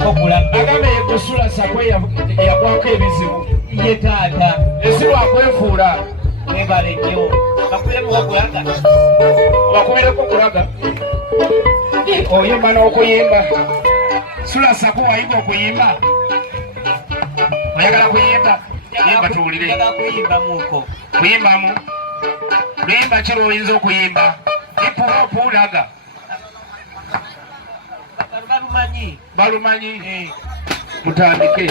agambe yekusula sakwe yagwako ebizibu ye taata esiru akwefuula nebale nnyo bakubireko okulaga obakubireko okulaga oyimba n'okuyimba sula saku wayiga okuyimba oyagala kuyimba yimba tuwulire kuyimbamuko kuyimbamu luyimba kiri oyinza okuyimba ipuupu laga balumanyi mutandike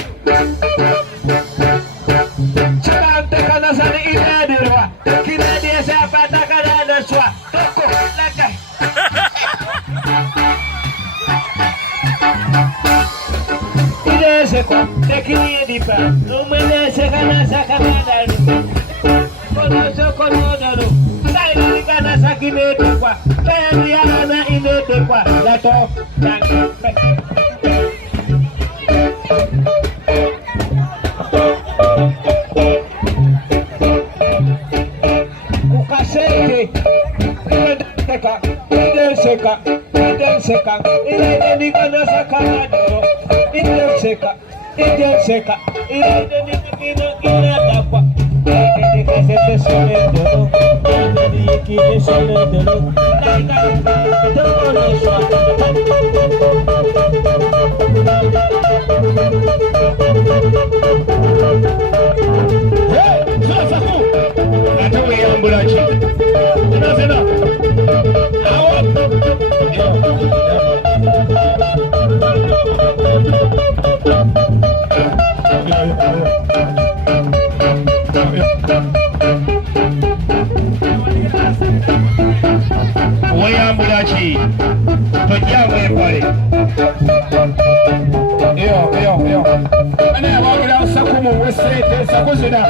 Kanasani inadirwa kinadi sapata kanada swa toko laga idese kwa tekini dipa numene kanasa kanada kono kono sai kanasa kinedi kwa tayari ana inede kwa lato Seka, ile ni kana sakana doro, ile seka, ile ni kina dakwa, ile kasete sole doro, ile kine sole doro, doro swa. Hey, sasa ku, atowe ambulachi, unasema, awo. Weyambulachi tojjamu empale iyo ane abagira sakumu wesete sakuzina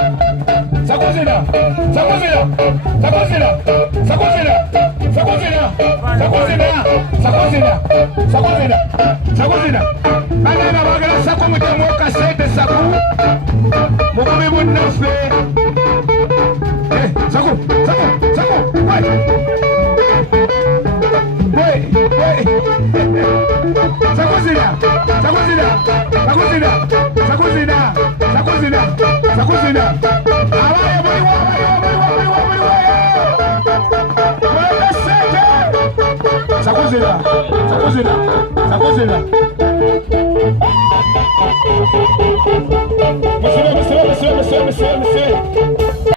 banana bagira sakumu temuoka sete saku mububi bunaffe saku Sakuzina abaye muliwo Sakuzina